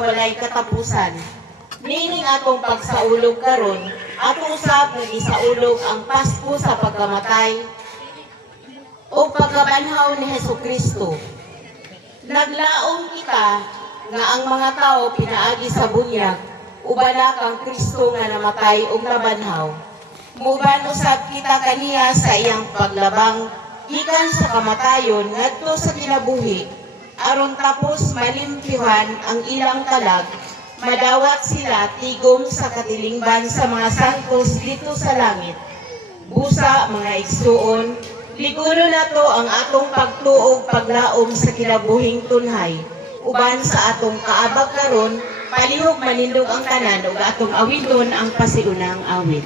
walay katapusan. Nining atong pagsaulog karon, atong usab nga isaulog ang Pasko sa pagkamatay o pagkabanhaw ni Hesukristo. Naglaom kita nga ang mga tao pinaagi sa bunyag, ubala kang Kristo nga namatay ug nabanhaw. Muban usab kita kaniya sa iyang paglabang gikan sa kamatayon ngadto sa kinabuhi, aron tapos malimpyuhan ang ilang kalag, madawat sila tigom sa katilingban sa mga santos dito sa langit. Busa mga igsuon, liguno nato ang atong pagtuog paglaom sa kinabuhing tunhay. Uban sa atong kaabag karon, palihog manindog ang tanan ug atong awidon ang pasiunang awit.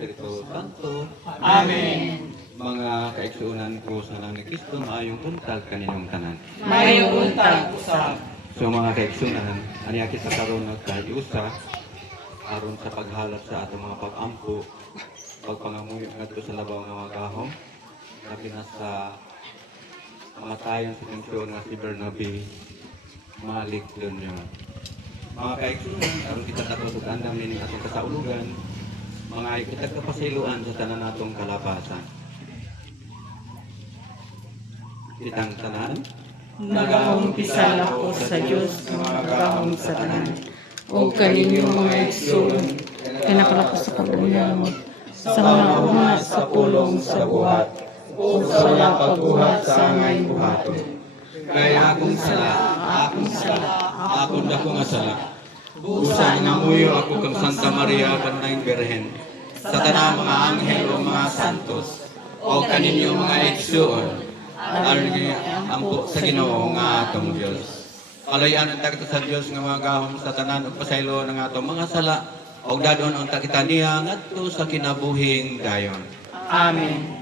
Espiritu Santo. Amen. Mga kaigsuunan ko sa nang ni Kristo, maayong buntag kaninong tanan. Mayong untag usab. So mga kaigsuunan, aniya kita karon nagkahiusa aron sa paghalat sa atong mga pag-ampo, pagpangamuyo ngadto sa labaw nga mga gahom, labi na sa mga tayon sa tensyon nga si Bernabe Malik Jr. Mga kaigsuunan, aron kita takot ug andam nin atong kasaulugan, mga ikitag kapasiluan sa tanan natong kalapasan. Kitang tanan, Nagahumpisal ako sa Diyos ng magahong sa tanan. O kaninyong mga igsoon, kinakalako sa kalunan, sa mga umat sa pulong sa buhat, o sa mga pagbuhat sa ngay buhaton. kaya akong sala, akong dako nga sala. Busa ngamuyo ako kang Santa Maria kanang Birhen, sa tanang mga anghel o mga santos, o kaninyo mga igsoon, argi ampo sa Ginoo nga atong Dios. Kalayan ang tagto sa Dios nga mga gahom sa tanan ug pasaylo ng atong mga sala, og dadon ang takita niya ngadto sa kinabuhing dayon. Amen.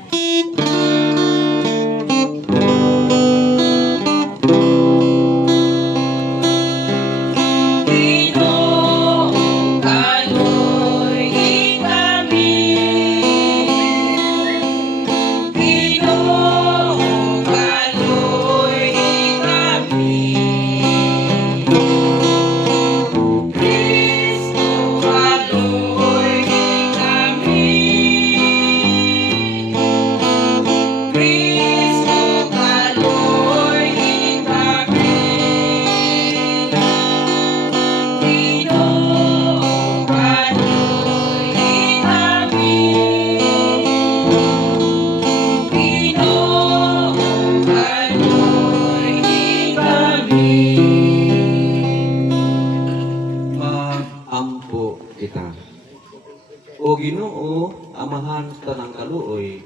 pagkaluoy,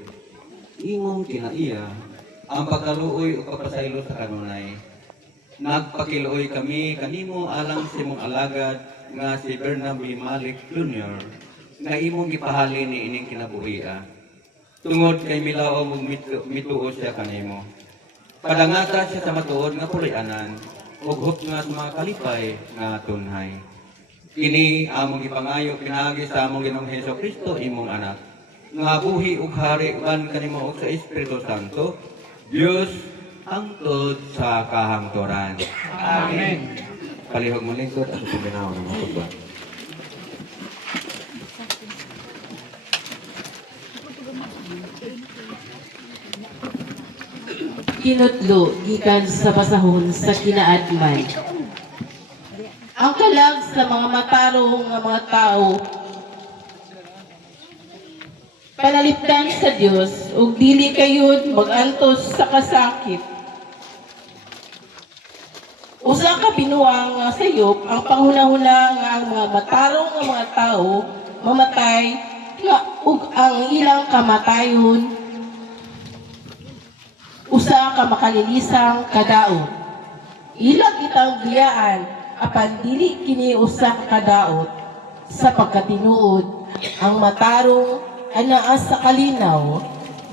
imong kinaiya, ang pagkaluoy o kapasaylo sa kanunay. Nagpakiluoy kami kanimo alang sa imong alagad nga si Bernabe Malik Jr. nga imong gipahali ni ining kinabuhia. Tungod kay milaw mong mituo siya kanimo. Padangata siya sa matuod nga pulayanan ug hupnga sa mga kalipay nga tunhay. Kini among ipangayo pinaagi sa among Ginoong Hesukristo imong anak. Nga buhi ug hari uban kanimo ug sa Espiritu Santo, Dios hangtod sa kahangturan. Amen. Palihog mo lingkod at pagminaw ng mga tugba. Kinutlo gikan sa basahon sa kinaadman. Ang kalag sa mga matarong nga mga tao panalipdan sa Dios ug dili kayod magantos sa kasakit. Usa ka binuang nga sayop ang panghunahuna nga ang mga matarong nga mga tao mamatay nga ug ang ilang kamatayon usa ka makalilisang kadaot. Ilag itang biyaan apan dili kini usa ka kadaot sa pagkatinuod ang matarong anaa sa kalinaw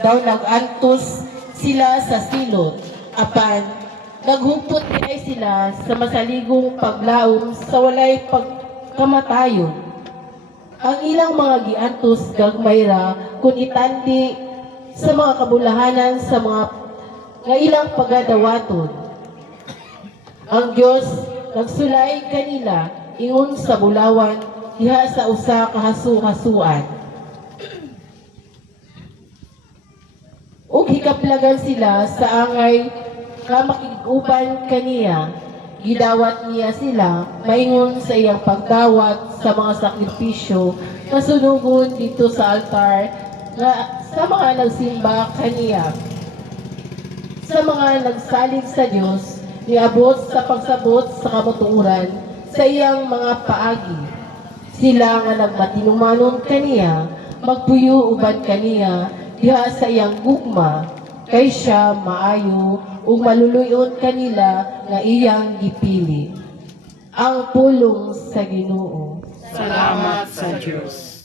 daw nagantos sila sa silot apan naghupot ay sila sa masaligong paglaom sa walay pagkamatayon. Ang ilang mga giantos gagmay ra kun itandi sa mga kabulahanan sa mga nga ilang pagadawaton. Ang Dios nagsulay kanila ingon sa bulawan diha sa usa ka hasu-hasuan. Ug hikaplagan sila sa angay nga makiguban kaniya. Gidawat niya sila maingon sa iyang pagdawat sa mga sakripisyo na sunugon dito sa altar nga sa mga nagsimba kaniya. Sa mga nagsalig sa Dios, niabot sa pagsabot sa kamutuuran sa iyang mga paagi. Sila nga nagmatinumanon kaniya, magpuyo uban kaniya diha sa iyang gugma, kay siya maayo ug maluluyon kanila nga iyang gipili. Ang pulong sa Ginoo. Salamat sa Diyos.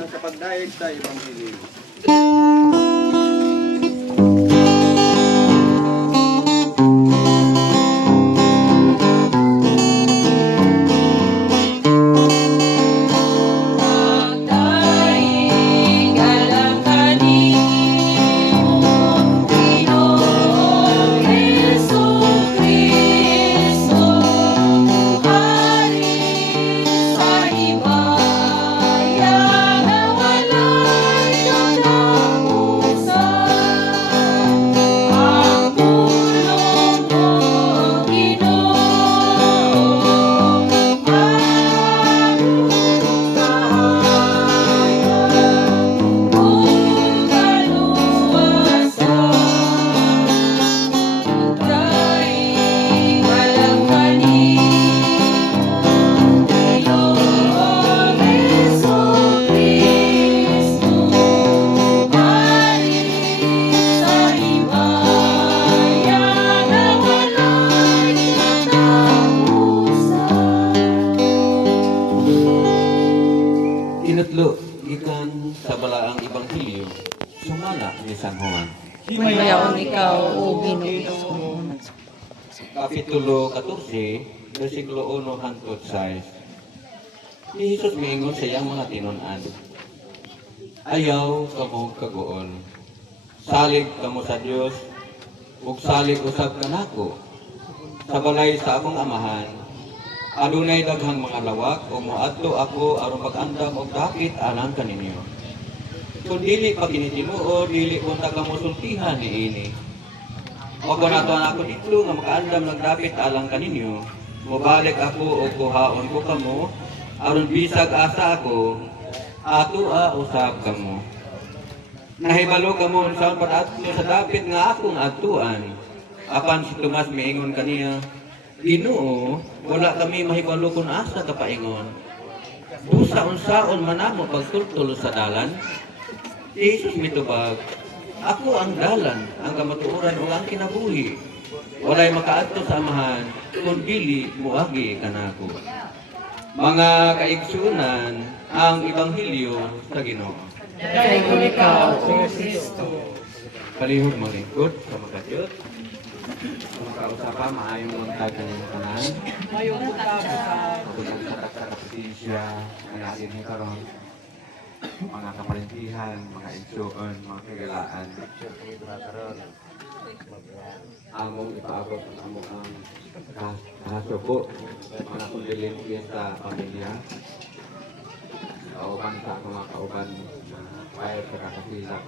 alang sa pagdaig sa Ebanghelyo. Tinutlo, gikan sa balaang Ebanghelyo, sumala ni San Juan. Mayaon ikaw, o Ginoo. Kapitulo 14, versikulo 1 hangtod 6. Ni Jesus miingon sa iyang mga tinunan, ayaw kamo kagoon. Salig kamo sa Dios, ug salig usab kanako. Sa balay sa akong amahan, adunay daghang mga lawak o moadto ako aron pag-andam og dapit alang kaninyo. Kung dili pa kinitinuod, dili punta ka mosultihan niini. O kung natuan ako dito nga makaandam nagdapit alang kaninyo, mobalik ako o kuhaon ko kamo, aron bisag asa ako, atua usab kamo. Nahibalo kamo unsaon pag-adto sa dapit nga akong adtuan. Apan si Tomas miingon kaniya, Ginoo, wala kami mahibalo kung asa ka paingon. Busa unsaon manamo pagtultol sa dalan? Si Jesus mitubag, ako ang dalan, ang kamatuoran o ang kinabuhi. Walay makaadto sa amahan, kung dili muagi kanako. Mga kaigsunan, ang Ebanghelyo sa Ginoo. Mayaon ikaw, o Kristo. Palihog malingkod sa mga Diyos. Kung kausapa, maayong muntag ka ng kanan. Mayong buta Pagkulang sa kakasisya, ngayon ni karon. Mga kapalintihan, mga igsuon, mga kagalaan. Among ipaabot ang among ang kahasubo, mga kundilin sa pamilya. Kauban sa mga kauban na kaya sa kakasilak.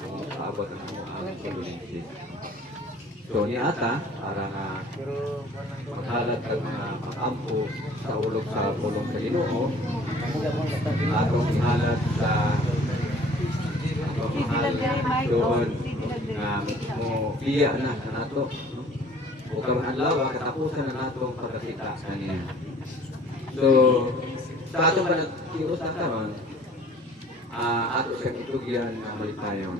Kung paabot ang among ang kundilin. So ni ata, para nga maghalat ang mga makampo sa ulog sa pulong sa Ginoo, atong ihalat sa mahal doon nga mo biya na nato. O karon adlaw katapusan na nato ang pagkakita kaniya. So sa atong panagkiusan karon, ato sa itugyan nga malitayon.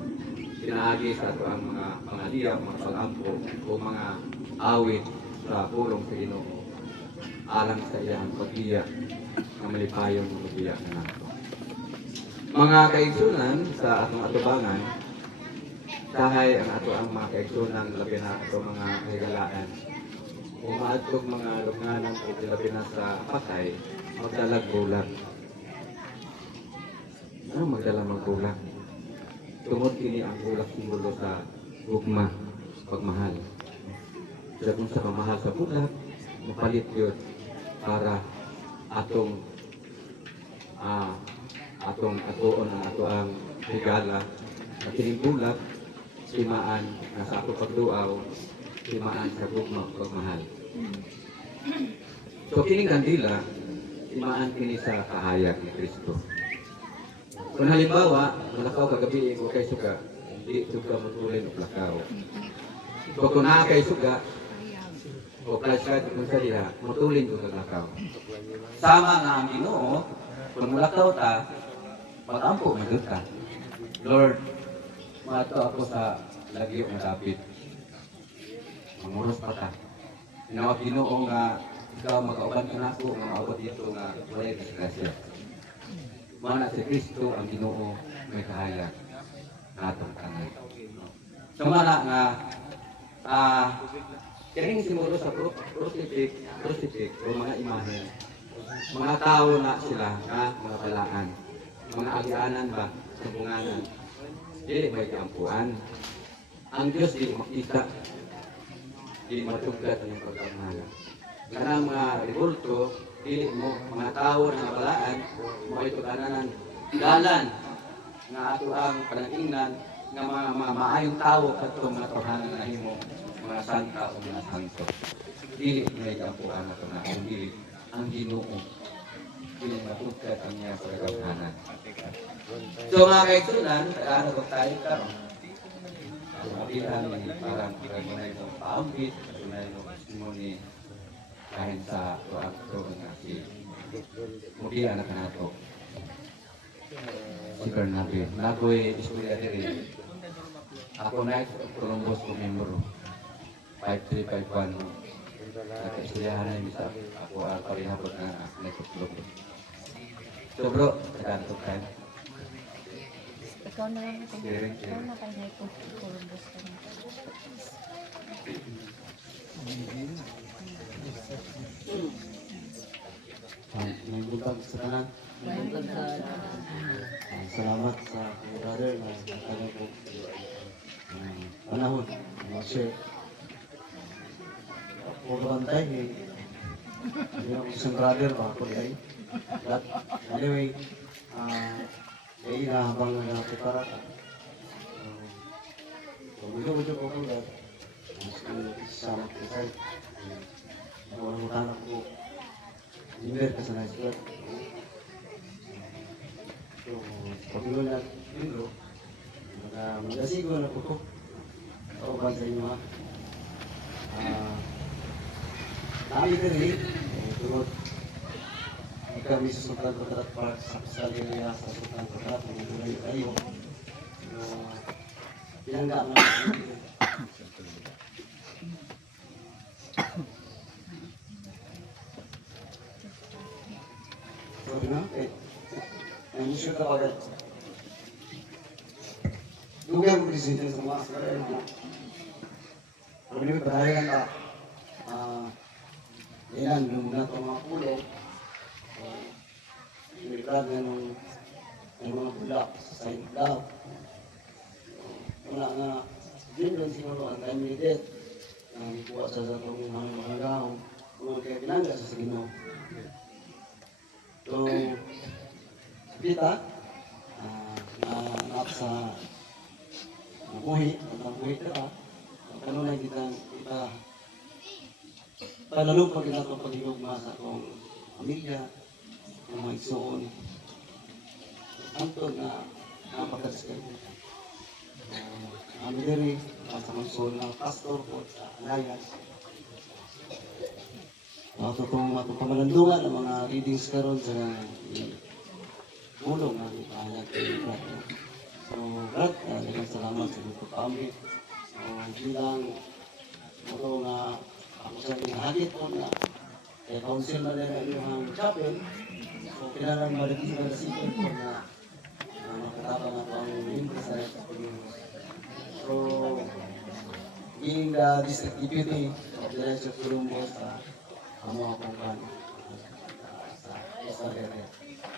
Pinaagi sa ato ang mga pangaliya, mga pag-ampo o mga awit sa pulong sa Ginoo. Alang sa iyang pagbiya ng malipayon ng pagbiya na nato. Mga kaigsunan sa atong atubangan, sahay ang ato ang mga kaigsunan labi na ato mga higalaan. Kung maadtog mga lugnanan o labi na sa patay, magdalag bulag. Ano magdala magbulag? Tungod kini ang bulag simbolo sa gugma, pagmahal. Sa kung sa pamahal sa bulag, mapalit yun para atong atoon ang ato ang regala sa kining bulag, simaan na sa ato pagduaw, simaan sa gugma, pagmahal. So kining kandila, simaan kini sa kahayag ni Kristo. Kung halimbawa, malakaw kagabi, kung kay suga, hindi suga matulin o lakaw. So kung naa kay suga, o flashlight kung sa diha, matulin ko sa lakaw. Sama nga ang Ginoo, kung mulakaw ta, pag-ampo magod ka. Lord, mato ako sa lagyo ng dapit. Manguros pa ta. Inawag Ginoo nga, ikaw makauban ka na ako, nga maabot dito nga walay disgrasya. mana si Kristo ang Ginoo may kahayag natong tanan. So mana nga kining simbolo sa crucifix o mga imahe, mga tao na sila nga mga balaan, mga agianan ba sa bunganan, dili may kaampuan. Ang Diyos di makita, di matugad ang pagkamahala. Kanang mga rebulto, dili mo mga tao na balaan, mo ito kananan dalan nga ato ang panangingnan nga mga maayong tao kadto mga tawhanan na himo mga santa o mga santo. Dili may kaampuan ato na ang Ginoo. Dili matugad ang niya pagkamahala. So mga kaigsunan, tagaan ko tayo karon. Mabihan ni parang tunay mo paambit, tunay mo testimony kahit sa tuwag nga si Mabihan na kanato. Si Bernabe. Nagoy istorya diri. Ako na Columbus ko member 5351. Nakaistoryahan na yung isa. Ako ang parihabot na nagtutuloy. So bro, tagaan ko tayo. Ikaw na lang ikaw na kay po Columbus ka na. May buntag sa tanan. Salamat sa brother na nagtagal po panahon. Share. Huwag bantay. Hindi ako isang brother ba ako di. But anyway, kaya habang nagpapara ka. Medyo ko kung dahil. Sama ko tayo. Walang mutanak ko. Inver ka sa nice blood. So, pag-iwan na libro, mag-asigo na po ko. Kauban sa inyo ha. Nami ka rin, turot. Kami susunod ko tarat para sa area sa susunod ko tarat, mag-iwan kayo. Pinangga mo. Ang shoot ako agad. Dugang mo presente sa mga askarel na. Pag nyo padahayan ka, ilan yung muna ito mga pulo. Iniklag na ng mga bulak sa side block. Wala nga, din doon siguro ang time needed. Ikuha sa itong mga gahong. Kung kaya pinangga sa Ginoo. So, kita, naap sa buhi, ang buhi ka, kanunay kita palalong pag ito paghigugma sa akong pamilya, ang mga igsoon, antod na napagkaskan. Kami diri, sa konsol ng pastor po sa Alliance. Ito kong pamalandungan ang mga readings karon sa tulong na ipahayag kay Brad. So, Brad, daghang salamat sa mga pag-aambit. Bilang ito nga ako sa pinahagit po na kay council na rin ang chapel. So, kailangan malagin na nasipin po na makatapang na po ang libre sa So, being the district deputy of the Rest of Columbus, mga kumpan sa area.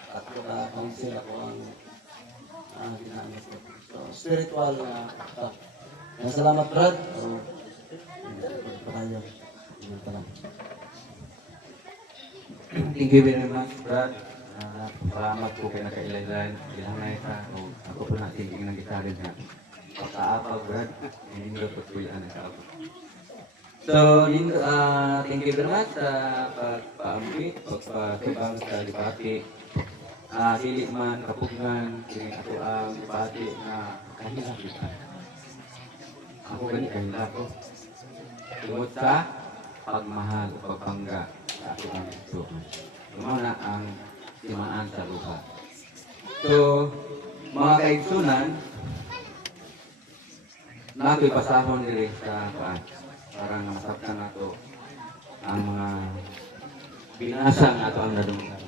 Tatlo ka council ako ang ginamit ko. So, spiritual na salamat, Brad. So, patayo. Thank you very much, Brad. Salamat po kayo nakailan. Ilahanay ka. Ako po natin tingin ng gitarin niya. Pagkaapaw, Brad. Hindi ko po tuyan ang kaapag. So, thank you very much sa pagpaambit, pagpatubang sa debate. Dili man kapugnan, kini ako ang debate na kahilapitan. Ako gani kahila ko. Tungod sa pagmahal o pagpangga sa ako ang ito. Lumana ang timaan sa luha. So, mga kaigsunan, nako'y pasahon diri sa paan. Para masabtan nato ang mga binasa nato ang nadunggan.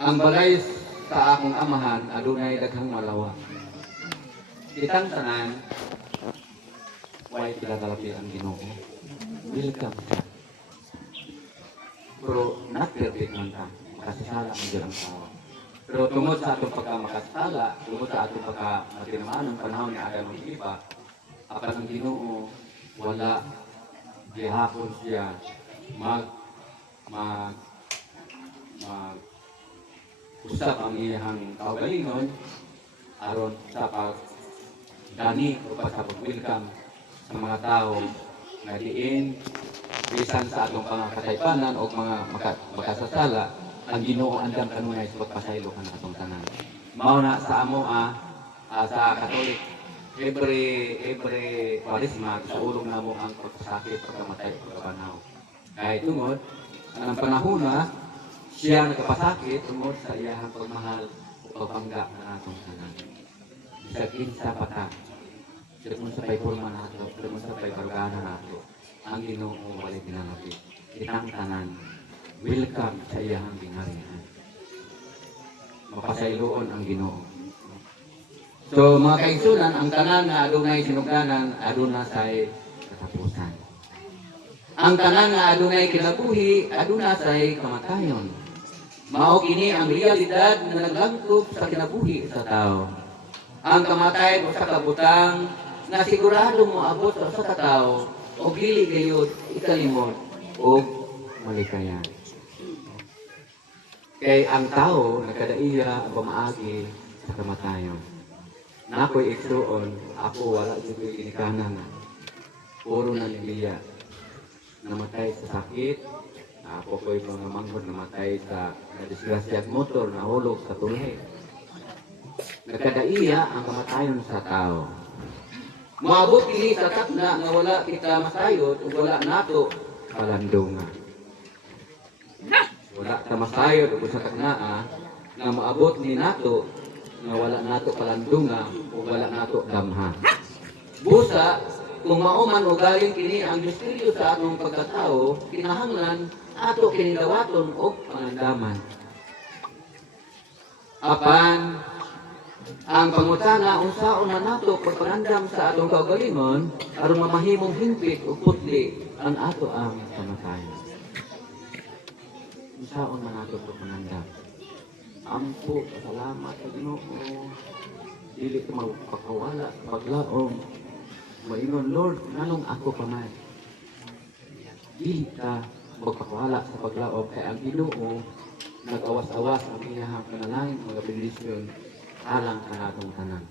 ang balay sa akong amahan adunay daghang malawa. Kitang tanan way pinadalapi ang Ginoo. Welcome siya. Pero not perfect man ta. Makasasala ang Diyos ang tao. Pero tungod sa atong pagkamakasala, tungod sa atong pagkamatinamaan ng panahon ni Adam at Eva, apan ang Ginoo wala gihapon siya mag usap ang iyang kaugalingon aron sa pagdani o sa pag-welcome sa mga tao na diin bisan sa atong pangakataypanan o mga makasasala ang Ginoo andam kanunay sa pagpasaylo kan atong tanan. Mao na sa amo sa Katolik every Kwaresma sa ulong namo ang pagkasakit, pagkamatay, pagkabanaw. Kaya tungod ang panahon na siya nagkapasakit tungod sa iyahang pagmahal o pagpangga ng atong tanan. Bisag kinsa pa ta, kung sa payporma nato, kung sa paypargana nato, ang Ginoo walay pinanapit. Kitang tanan, welcome sa iyahang gingharian. Mapasayloon ang Ginoo. So mga kaigsunan, ang tanan na adunay sinugdanan, aduna say katapusan. Ang tanan nga adunay kinabuhi, aduna say kamatayon. Mao kini ang realidad na naglangkob sa kinabuhi sa tao. Ang kamatay o sa kabutang na sigurado mo abot sa katao o dili gayud ikalimot o malikayan. Kay ang tao nagkadaiya ang pamaagi sa kamatayon. Nako'y igsuon, ako wala siya'y kinikanan. Puro na niliya. Namatay sa sakit. Ako ko'y mga manghod namatay sa disgrasyat motor na hulog sa tulay. Nagkadaiya ang kamatayon sa tao. Maabot kini sa takna na wala kita masayot o wala nato palandunga. Wala ta masayot o sa takna na maabot ni nato na wala nato palandunga o wala nato damha. Busa, kung mauman o galing kini ang misteryo sa atong pagkatao, kinahanglan ato kinidawaton o pangandaman. Apan, ang pangutana unsaon na nato pagpanandam sa atong kaugalingon aron mamahimong himpit o putli ang ato ang kamatayon. Unsaon na nato pagpanandam? Ampo, salamat sa Ginoo. Dili ka magpakawala sa paglaom. Maingon, Lord, nanong ako paman? Dili ka magpakawala sa paglaom kay ang Ginoo nag-awas-awas ang iyahang panalangin mga bendisyon alang ka natong tanan.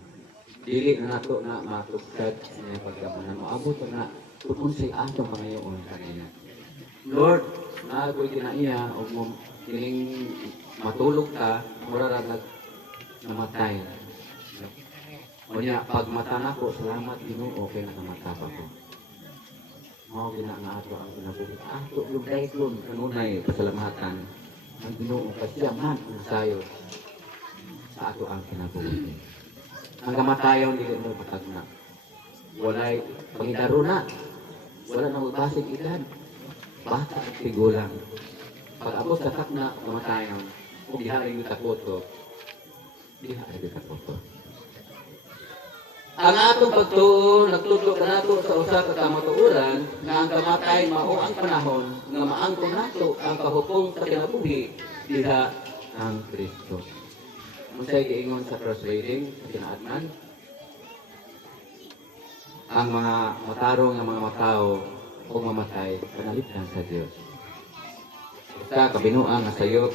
Dili na nato na matugkad sa iyang pagkamanan. Maabot na tukon sa atong pangayoon kanina. Lord, naagoy kinaiya o kining matulog ka, mura ra namatay. O niya, pag mata na ko, salamat Ginoo, okay na namata pa ko. Mao gina nga ato ang kinabuhi. Ato yung daiklon, kanunay, pasalamatan. Ang Ginoo, kasi man ang sayo sa ato ang kinabuhi. Ang kamatayon, hindi mo patagna. Walay pangidaro na. Wala na magbasig edad. Bata at tigulang. Pag abot sa takna, kamatayon, kung diha rin yung takoto, diha rin yung takoto. Ang atong pagtuon, nagtudlo ka nato sa usa ka kamatuoran na ang kamatay mao ang panahon nga maangkon nato ang kahupong sa kinabuhi diha ang Kristo. Unsay giingon sa cross reading sa kinaatman? Ang mga matarong nga mga matao o mamatay panalitan sa Dios. Sa kabinuang nga sayop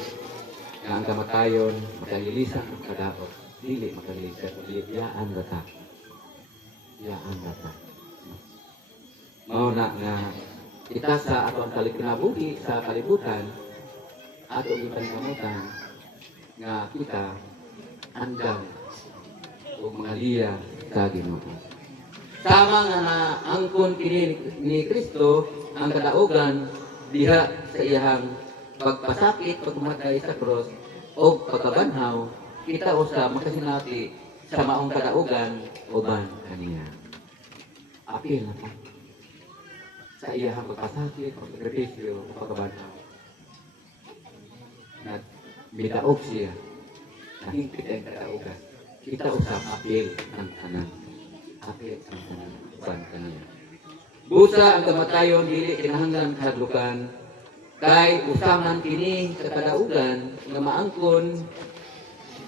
nga ang kamatayon makalilisan ang kadaot, dili makalilisan, dili yaan rata. Yaan rata. Mao na nga kita sa atong kinabuhi sa kalibutan ato gipanamutan nga kita andam o mga liya sa Ginoo. Sama nga na angkon kini ni Kristo ang kadaugan diha sa iyang pagpasakit, pagmatay sa cross o pagkabanhaw, kita usa makasinati sa maong kadaugan uban kaniya. Apil na pa sa iyang pagpasakit, pagsakripisyo, pagkabanhaw. Bidaog siya. Nahingpit ang kadaugan. Kita usap apil ang tanan. Apil ang tanan. Uban kaniya. Busa ang kamatayon dili kinahanglan kahadlukan. Kay usaman kini sa kadaugan nga maangkon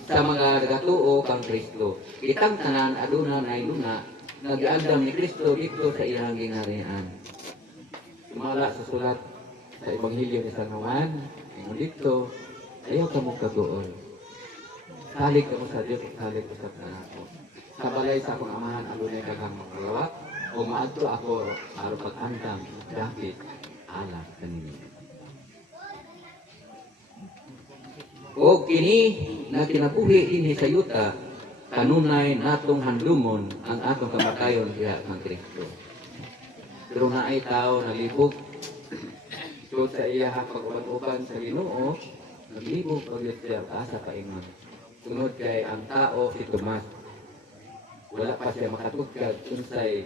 sa mga nagatuo kang Kristo. Kitang tanan aduna na luna nag-andam ni Kristo dito sa iyang gingharian. Sumala sa sulat sa Ebanghelyo ni San Juan, ingon dito, ayaw ka mo kagoon. Salig ka mo sa Diyos, salig ko sa kanako. Sa balay sa akong amahan, alunay kagang magkalawak, o maadto ako araw pag-andam, dapit, ala kanini. O kini na kinabuhi dinhi sa yuta, kanunay natong handumon ang atong kamatayon diha kang Kristo. Pero naay tao nalibog tungod sa iyahang pag-uban sa Ginoo, naglibog pag siya asa paingon. Tungod kay ang tao si Tomas, wala pa siya makatugkad unsay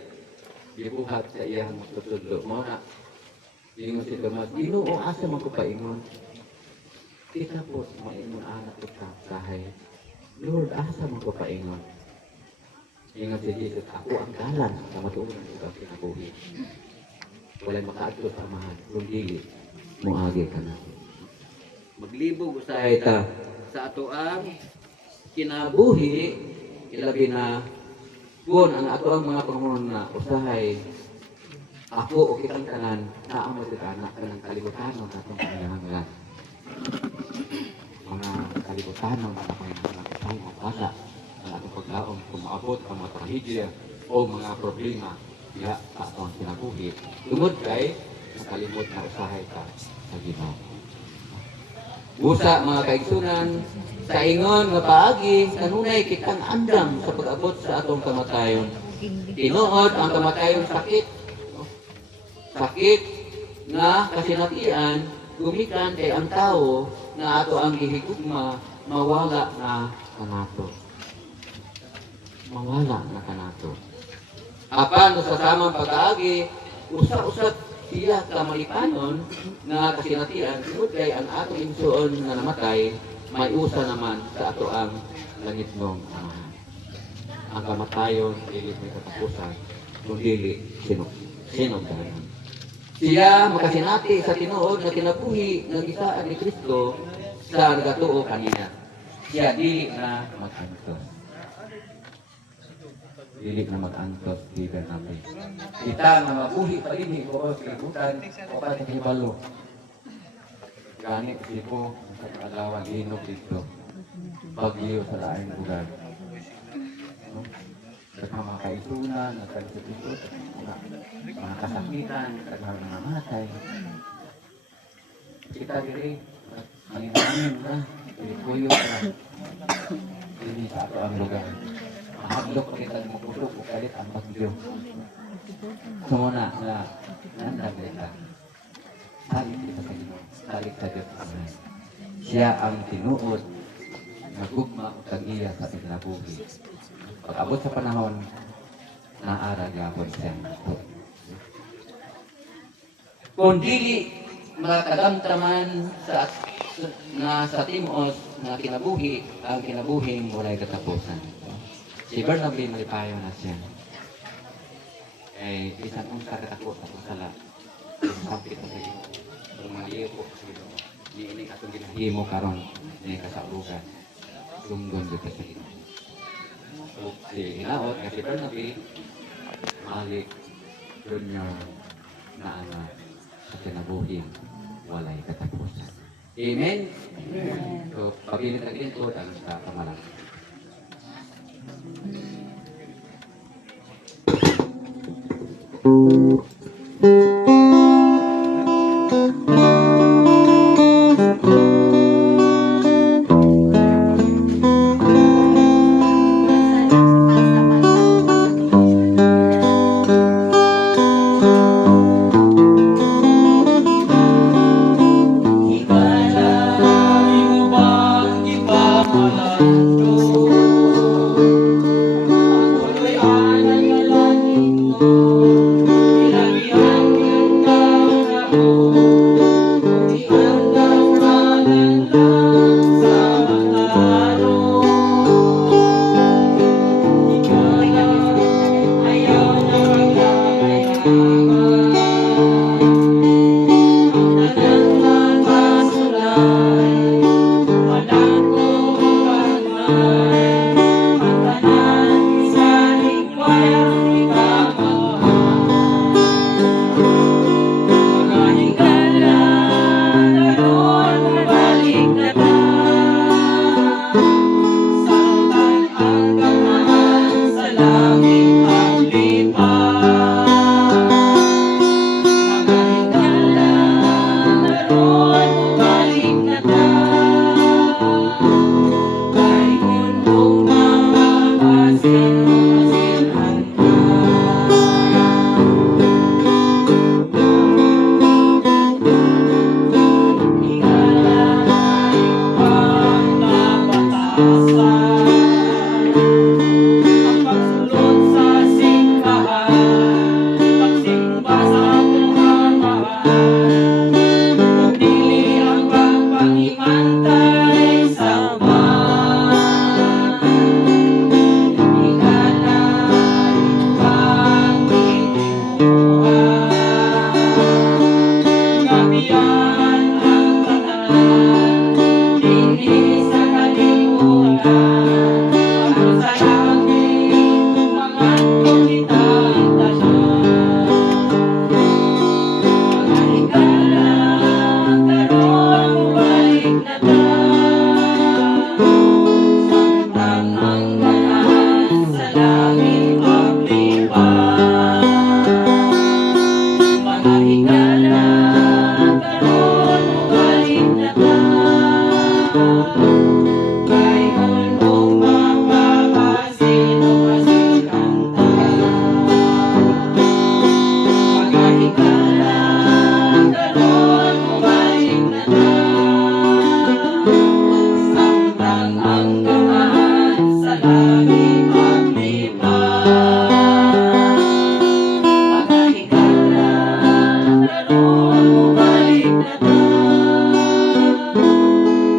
gibuhat sa iyang tutudlo. Mao na ingon si Tomas, Ginoo asa man ko paingon? Kita po maingon anak ko kahay. Lord, asa man ko paingon? Ingon si Jesus, ako ang dalan sa matuunan ikaw kinabuhi. Walay makaadto sa amahan, kung dili, muagi ka na. Maglibog usahay ta sa ato ang kinabuhi, ilabi na kung ang ato ang mga pangunan na usahay, ako o kitang tanan, naamo sa anak ka ng kalibutan ng atong kailangan. Mga kalibutan ng mga kailangan bata ang atong paglaong kung maabot ang mga trahedya o mga problema diha sa atong kinabuhi. Tungod kay nakalimot na usahay ka sa Ginoo. Busa mga kaigsunan, sa ingon nga paagi kanunay kitang andam sa pag-abot sa atong kamatayon. Tinuod ang kamatayon sakit. Sakit nga kasinatian gumikan kay ang tao na ato ang gihigugma mawala na kanato. Mawala na kanato. Apan sa samang pag-aagi, usa-usat siya ka malipanon nga kasinatian tungod kay ang atong imsuon nga namatay may usa naman sa ato ang langit ng amahan. Ang kamatayon dili may katapusan kung dili sinugdanan. Siya makasinati sa tinuod na kinabuhi ng gisaan ni Kristo sa nagatuo kanina. Siya dili na mag-antos. Dili na mag-antos, di ba namin. Kita nga mabuhi pa rin, o kalibutan, o patikibalo. Gani kasi po, sa kaalawan, linog dito. Bagyo sa laing lugar. Sa mga kaisunan, nagkalibutan, mga kasakitan, mga matay. Kita diri, maninamin na, kuyo na. Hindi sa ato ang lugar. Mahablok kita ng mapusok o kalit ang bagyo. Sumuna na nandag kita. Salit kita sa Ginoo, salit sa Diyos Amen. Siya ang tinuod, nagugma o tag-iya sa paglabuhi. Pag-abot sa panahon, naarag yapon siya. Kung dili makadamtaman sa timos na kinabuhi, ang kinabuhing walay katapusan. Si Bernabe malipayo na siya. Eh, isang unsa katakot sa sala. Sampit sa iyo. Ang maliyo po sa iyo. Niining atong ginahimo karon ni kasaulugan. Lunggon dito sa iyo. So, si Inaot, si Bernabe, Malik, Junior, na anak sa kinabuhing walay katapusan. Amen? So, pabilit ang lingkod ang sa kamalang. Ibalang ibang ibalang Pumili ang pagpangimantay sa uban. Ikalay pangitimuhan. Gabiyan ang tanan, dinis sa kalibutan. Ano sa langit, tumangan kita ang tanan. Mga higala, karon balik na ta. Samtang ang tanan sa langit maglipan. Mga higala, karon balik na ta. Kayon mong mapapasin o masikanta. Mga higala, karon balik na ta. Samtang ang gamahan sa langit maglipan. Mga higala, karon balik na ta.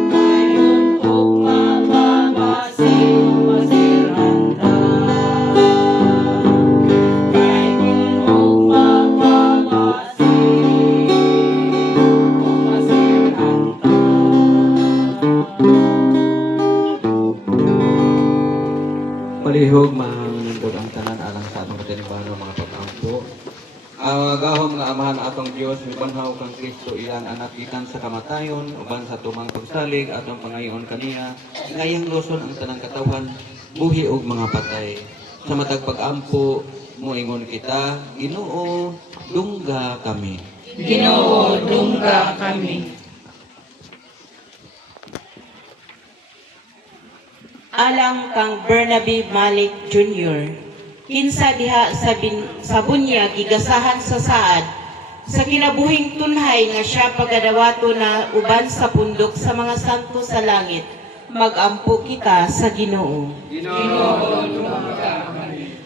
Kayon og mapapasin o masiranta. Kayon og mapapasin o masiranta. Palihog mahanindog ang tanan alang sa atong katinibano mga pag-ampo. Gahom nga amahan atong Dios mibanhaw kang Kristo ilang anak gikan sa kamatayon uban sa tumang pagsalig atong pangayoon kaniya ngayang loson ang tanang katawan buhi og mga patay. Sa matag pag-ampo moingon kita Ginoo dungga kami. Ginoo, dungga kami. Alang kang Bernabe Malik Jr. Kinsa diha sa bunyag gigasahan sa saad sa kinabuhing tunhay nga siya pagadawato na uban sa pundok sa mga santo sa langit magampo kita sa Ginoo.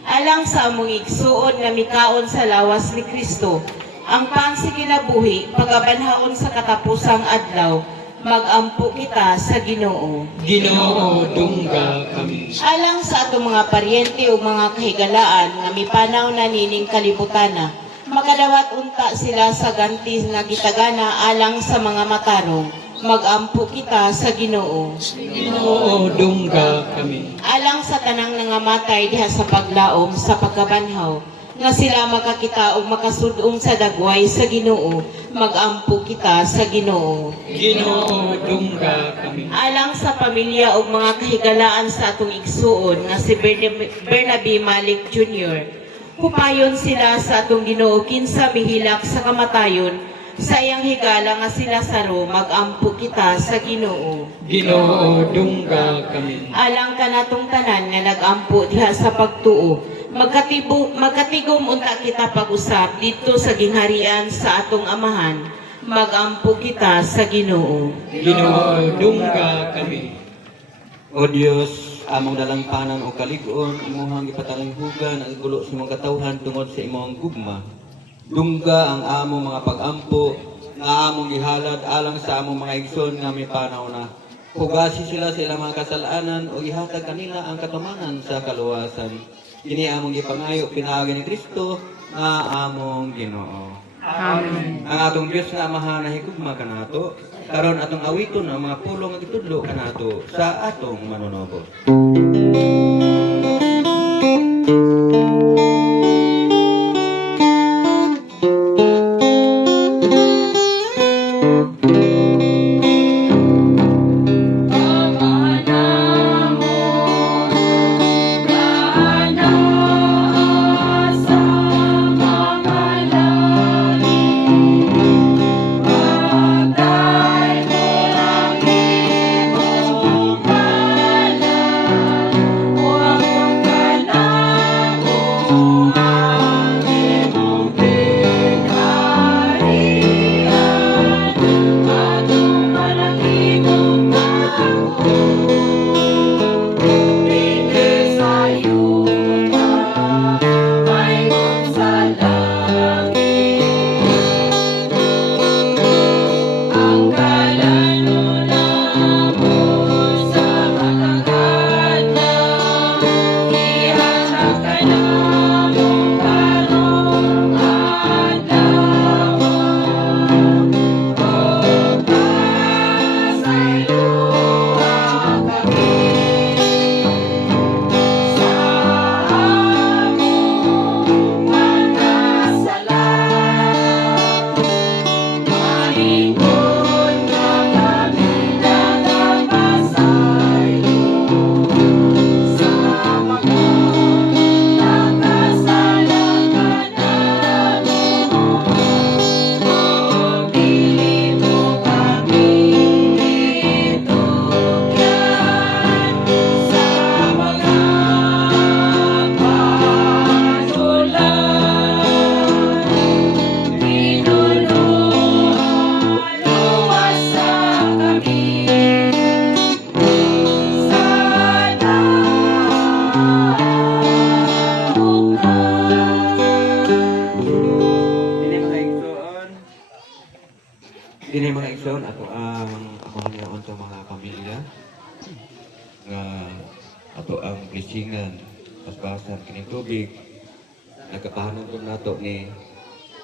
Alang sa among igsuon nga mikaon sa lawas ni Kristo ang pansikinabuhi pagabanhaon sa katapusang adlaw magampo kita sa Ginoo. Ginoo dungga kami. Alang sa atong mga paryente o mga kahigalaan nga mipanaw na nining kalibutana, makadawat unta sila sa ganti nga gitagana alang sa mga matarong, magampo kita sa Ginoo. Ginoo dungga kami. Alang sa tanang nangamatay diha sa paglaom sa pagkabanhaw, nga sila makakita o makasudong sa dagway sa Ginoo, magampo kita sa Ginoo. Ginoo dungga kami. Alang sa pamilya o mga kahigalaan sa atong igsuon nga si Bernabe Malik Jr. Hupayon sila sa atong Ginoo kinsa mihilak sa kamatayon sa iyang higala nga si Lazaro magampo kita sa Ginoo. Ginoo dungga kami. Alang kanatong tanan nga nagampo diha sa pagtuo magkatigom unta kita pag-usap dito sa gingharian sa atong amahan magampo kita sa Ginoo. Ginoo dungga kami. O Dios, among dalampanan o kalig-on, imuhang ipatalinghugan ang gulo sa imong katawhan tungod sa imong gugma. Dungga ang among mga pag-ampo nga among gihalad alang sa among mga igsoon nga may panaw na. Hugasi sila sa ilang mga kasalanan o ihatag kanila ang katumanan sa kaluwasan. Kini among gipangayo pinaagi ni Kristo nga among Ginoo. Amen. Ang atong Dios nga amahan na higugma kanato karon atong awiton ang mga pulong nga gitudlo kanato sa atong manunobos. Wa Dili mga igsoon ato ang amahan sa mga pamilya nga ato ang blessingan paspasan kining tubig nagkatahanan ko nato ni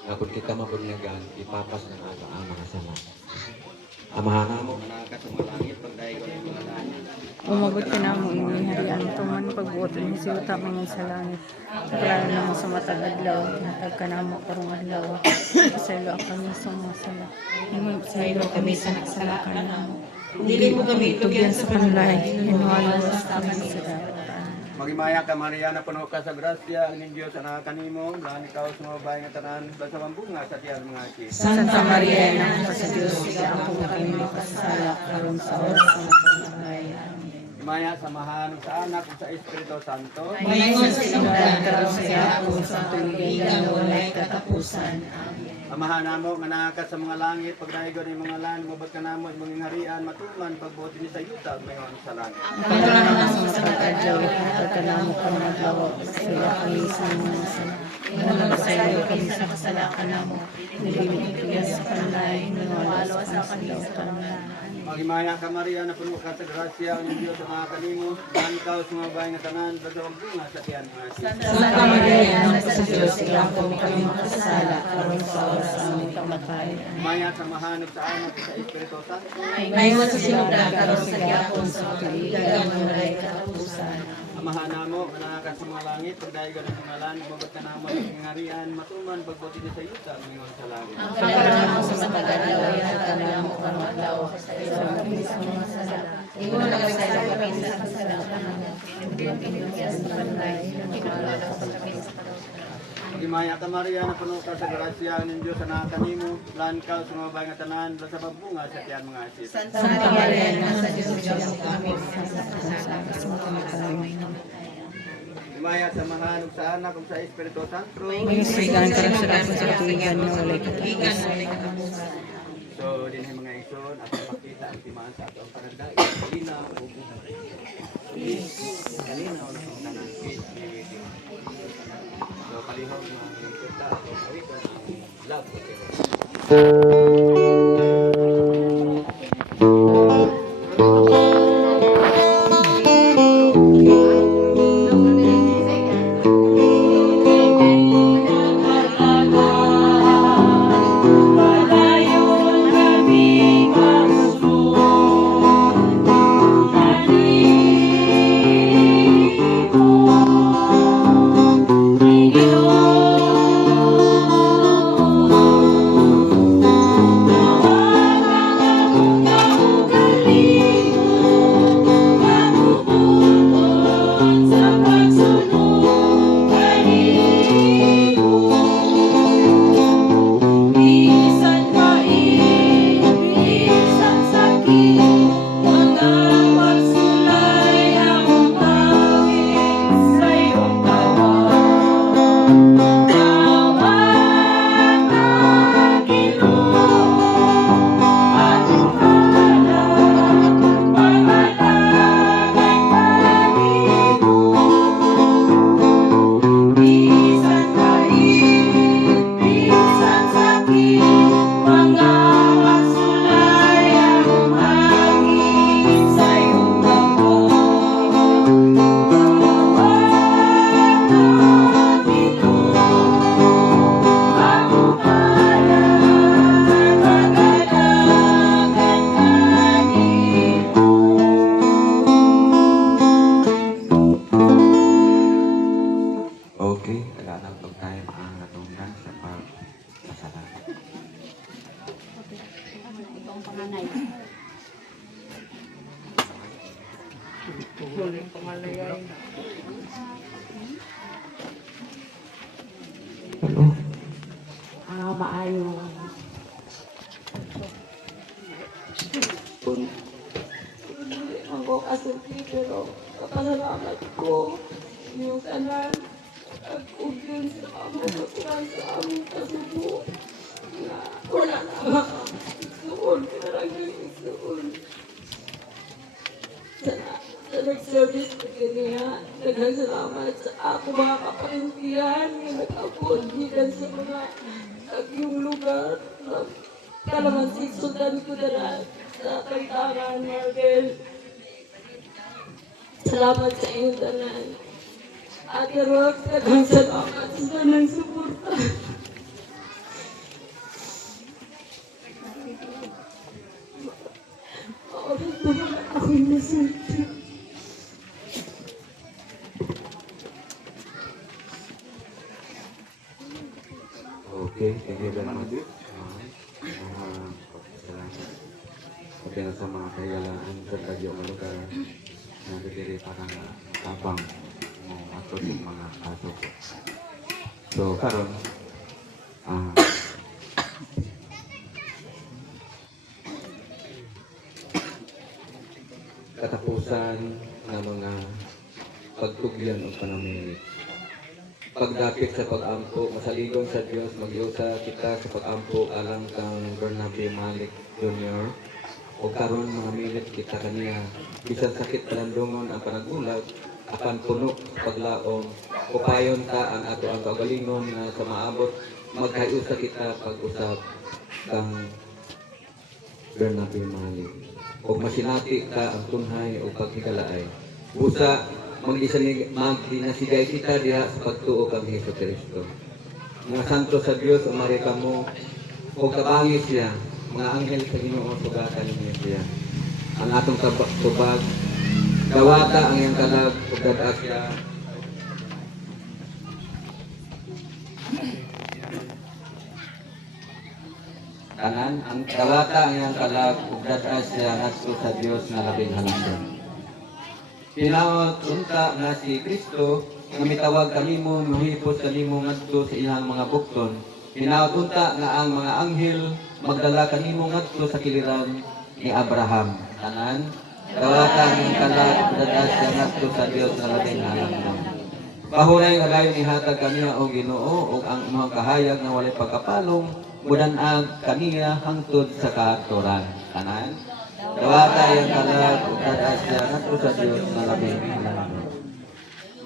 nga kung kita mabunyagan ipapas ng ato ang mga sala. Amahan mo nga sa mga langit pagdayo ng mga langit. Umabot ka na mo inyong harian tuman pagbuot ni siuta man sa langit. Lalo na mo sa matag adlaw, natag ka na mo karong adlaw. Pasaylo ako kami sa mga sala. Himong pasaylo kami sa nagsala ka na mo. Dili mo kami tugyan sa panlay, hinwalo sa kami sa dapat. Magimaya ka Maria na puno ka sa grasya, ang ning Dios ana kanimo, lan ikaw sa mga bahay nga tanan, basta mambunga sa tiyan mga asis. Santa Maria, Ina sa Diyos, ako kami makasala karon sa oras ng pagkamatay. Himaya samahan sa anak ug sa Espiritu Santo. Mayon sa sinugdan karon sa ako sa tuligan na walay katapusan. Amahan namo nga naa sa mga langit, pagdayo ng mga lan, mabot ka namo imong harian, matuman pagbuot ni sa yuta mayon sa langit. Pagkaroon ng mga pagkadlaw, pagkanamo ka ng adlaw, sila kami sa mga sala. Inulang sa iyo kami sa kasalakan namo, nilibigyan sa panlay, niwalo sa kanilautan na. Magimaya ka Maria na puno ka sa grasya, ang ning Dios ana kanimo, lan ikaw sa mga bahay nga tanan, basta mambunga sa tiyan mga asis. Santa Maria, Ina sa Diyos, ako kami makasala karon sa oras ng aming kamatay. Himaya samahan ug sa anak ug sa Espiritu Santo. Mayon sa sinugdan karon sa gyapon sa tuligan na walay katapusan. Amahan namo nga naa sa mga langit, pagdayo ng mga lan, mabot ka namo imong harian, matuman pagbuot ni sa yuta mayon sa langit. Pagkaroon ng mga pagkadlaw, pagkanamo ka ng adlaw, sila kami sa mga sala. Inulang sa iyo kami sa kasalakan namo, nilibigyan sa panlay, niwalo sa kami sa kanilautan. Magimaya ka Maria na puno ka sa grasya ng Diyos ana kanimo, lan ka sa mga bahay nga tanan, basta mabunga sa tiyan mga asis. Santa Maria, Ina sa Diyos, kami sa kamatay. Himaya samahan ug sa anak ug sa Espiritu Santo. Mayon sa sigan karon sa dapat sa tuligan na walay katapusan. So din mga igsoon at makita ang timaan sa atong paranday. Kalina o buhay. Kalina o tanan. So palihog na kita atong awiton ang love of God. Okay, nag-aanang tayo ang natunggan sa pagpasalamat. Ano? Maayo. Ako kasuki pero kapasalamat ko yung tanan at ugin sa amo kasukan sa aming kasubo na wala na makakasuon pinaragay isuon sa nag-service ko kaniya daghang salamat sa ako mga kaparintiyan nga nag-abot gikan sa mga tagyong lugar naman si Sultan ko na sa kantaran, Marvel. Salamat sa iyong tanan. Ate Rox, kadang salamat sa tanang suporta. Oras na wala ako'y nasulti. Okay, thank you very much. Okay na sa mga kayalaan sa tagyo ng lugar na diri parang tabang mo ato yung mga kaso. So karon katapusan ng mga pagtugyan o panamili. Pagdapit sa pag-ampo, masaligong sa Diyos, mag-iusa kita sa pag-ampo alang kang Bernabe Malik Jr. O karon mga milit kita kaniya, bisan sakit palandungon ang panagulag, apan puno sa paglaom, upayon ta ang ato ang kaugalingon nga sa maabot, magkaiusa kita pag-usap kang Bernabe Malik. O masinati ka ang tunhay o pagkikalaay. Busa, magdinasigay kita diha sa pagtuo kang Hesus Kristo. Mga santo sa Dios, umari ka mo, o kabangis siya, mga anghel sa Ginoo sugatan niya siya. Ang atong tubag, dawata ang iyang kalag, o dadak siya. Tanan, ang dawata ang iyang kalag, o dadak siya, ngadto sa Dios na labing halangdon. Pinawag unta nga si Kristo, nga mitawag kanimo, muhipos kanimo ngadto sa iyang mga bukton. Pinawag unta nga ang mga anghel, magdala kanimo ngadto sa kiliran ni Abraham. Tanan, dawata ang kalag, dadas siya ngadto sa Dios na labing halangdon. Pahulay nga layon ihatag kaniya o Ginoo o ang imong kahayag nga walay pagkapalong, mudan-ag kaniya hangtod sa kaaturan. Tanan, dawata yung kalag, dadas siya ngadto sa Dios na labing halangdon.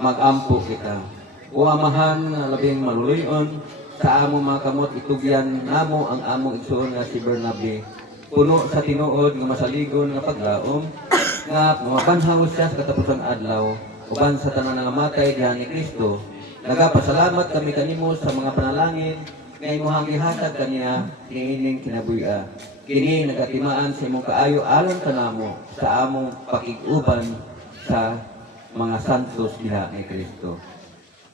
Mag-ampo kita. O amahan na labing maluloyon, sa among mga kamot itugyan namo ang among igsoon nga si Bernabe. Puno sa tinuod nga masaligon nga paglaom, nga mabanhaw siya sa katapusang adlaw, uban sa tanan nga matay diha ni Kristo. Nagapasalamat kami kanimo sa mga panalangin nga imuhang gihatag kaniya niining kinabuhi-a. Kini nagatimaan sa imong kaayo alang kanamo sa among pakig-uban sa mga santos diha ni Kristo.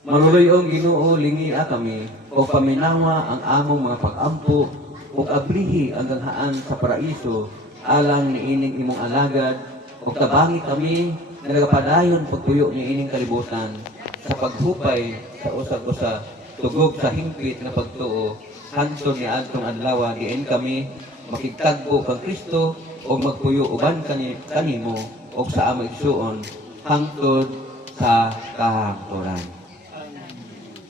Maluluyong Ginoo lingia kami o paminawa ang among mga pag-ampo o ablihi ang ganghaan sa paraiso alang niining imong alagad o tabangi kami na nagapadayon pagtuyo niining kalibutan sa paghupay sa usag-usa tugog sa hingpit na pagtuo hanto ni adtong adlaw diin kami makigtagbo kang Kristo o magpuyo uban kanimo o sa among igsuon hangtod sa kahangturan.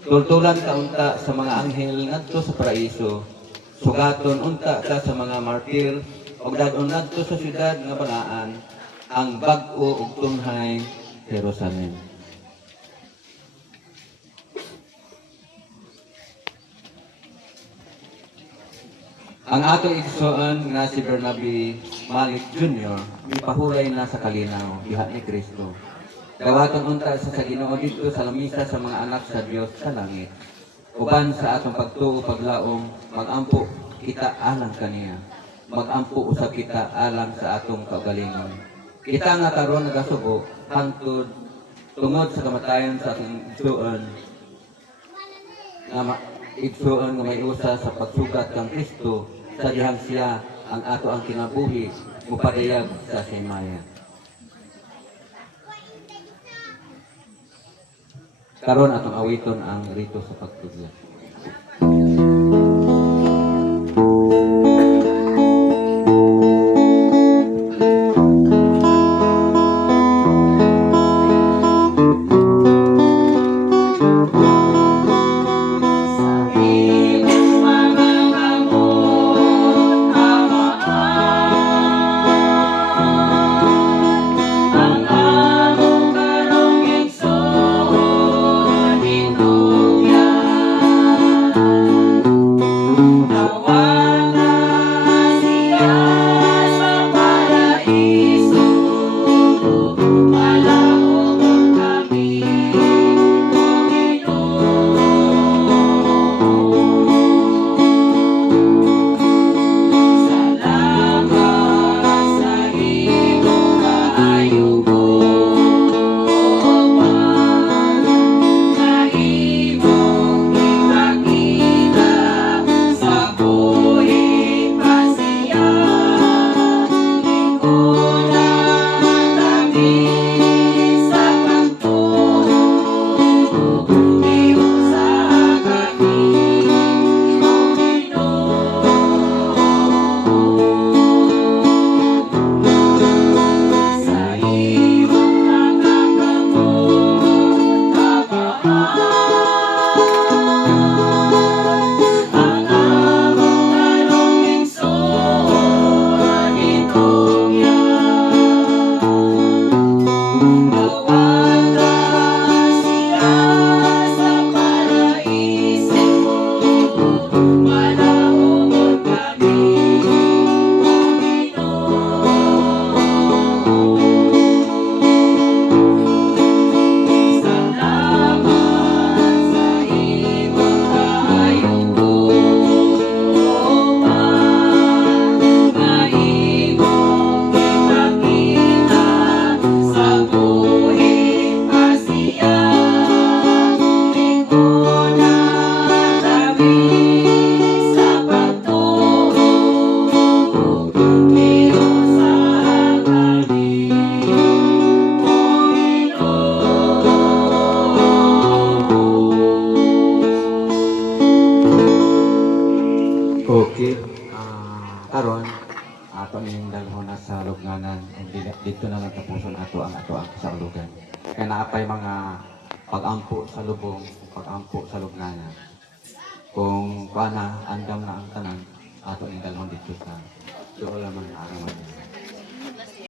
Tultulan ka unta sa mga anghel ngadto sa paraiso. Sugaton unta ka sa mga martir ug dadon ngadto sa syudad nga banaan ang bag-o ug tunhay Jerusalem. Ang atong igsoon nga si Bernabe Malik Jr. ipahulay na sa kalinaw diha ni Kristo. Dawaton unta sa Ginoo dito sa lamisa sa mga anak sa Dios sa langit. Uban sa atong pagtuo paglaom, mag-ampo kita alang kaniya. Mag-ampo usab kita alang sa atong kaugalingon. Kita nga karon nagasubo hangtod tungod sa kamatayon sa atong igsuon. Igsuon nga may usa sa pagsugat kang Kristo sa dihang siya ang ato ang kinabuhi mupadayag sa simaya. Karon atong awiton ang rito sa pagtudlo. Ang among karong igsoon, hinungyan. karon ato ning dalhon na sa lubnganan ug dito na lang tapuson ato ang kasaulugan. Kaya naapay mga pag-ampo sa lubong, pag-ampo sa lubnganan. Kung paana andam na ang tanan ato ning dalhon dito sa doon lamang araw.